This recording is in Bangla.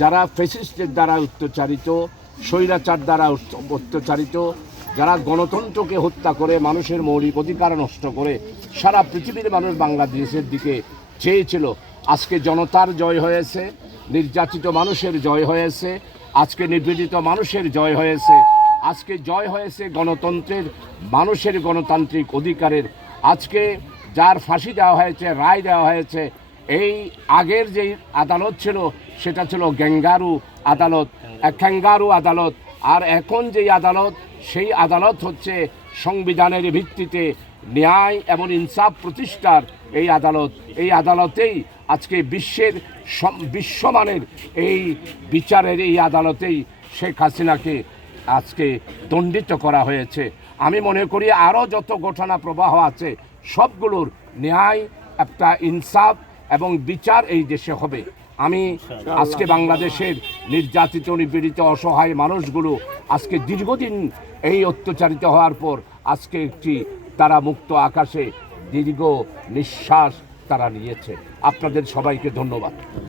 যারা ফ্যাসিস্টের দ্বারা অত্যাচারিত, স্বৈরাচার দ্বারা অত্যাচারিত, যারা গণতন্ত্রকে হত্যা করে মানুষের মৌলিক অধিকার নষ্ট করে সারা পৃথিবীর মানুষ বাংলাদেশের দিকে চেয়েছিল, আজকে জনতার জয় হয়েছে, নির্যাতিত মানুষের জয় হয়েছে, আজকে নিপীড়িত মানুষের জয় হয়েছে, আজকে জয় হয়েছে গণতন্ত্রের, মানুষের গণতান্ত্রিক অধিকারের। আজকে যার ফাঁসি দেওয়া হয়েছে, রায় দেওয়া হয়েছে, এই আগের যেই আদালত ছিল সেটা ছিল ক্যাঙ্গারু আদালত, আর এখন যেই আদালত, সেই আদালত হচ্ছে সংবিধানের ভিত্তিতে ন্যায় এবং ইনসাফ প্রতিষ্ঠার এই আদালত। এই আদালতেই আজকে বিশ্বমানের এই বিচারের এই আদালতেই শেখ হাসিনাকে আজকে দণ্ডিত করা হয়েছে। আমি মনে করি আরও যত ঘটনা প্রবাহ আছে সবগুলোর ন্যায়, একটা ইনসাফ এবং বিচার এই দেশে হবে। আমি আজকে বাংলাদেশের নির্যাতিত, নিপীড়িত, অসহায় মানুষগুলো আজকে দীর্ঘদিন এই অত্যাচারিত হওয়ার পর আজকে একটি তারা মুক্ত আকাশে দীর্ঘ নিঃশ্বাস তারা নিয়েছে। আপনাদের সবাইকে ধন্যবাদ।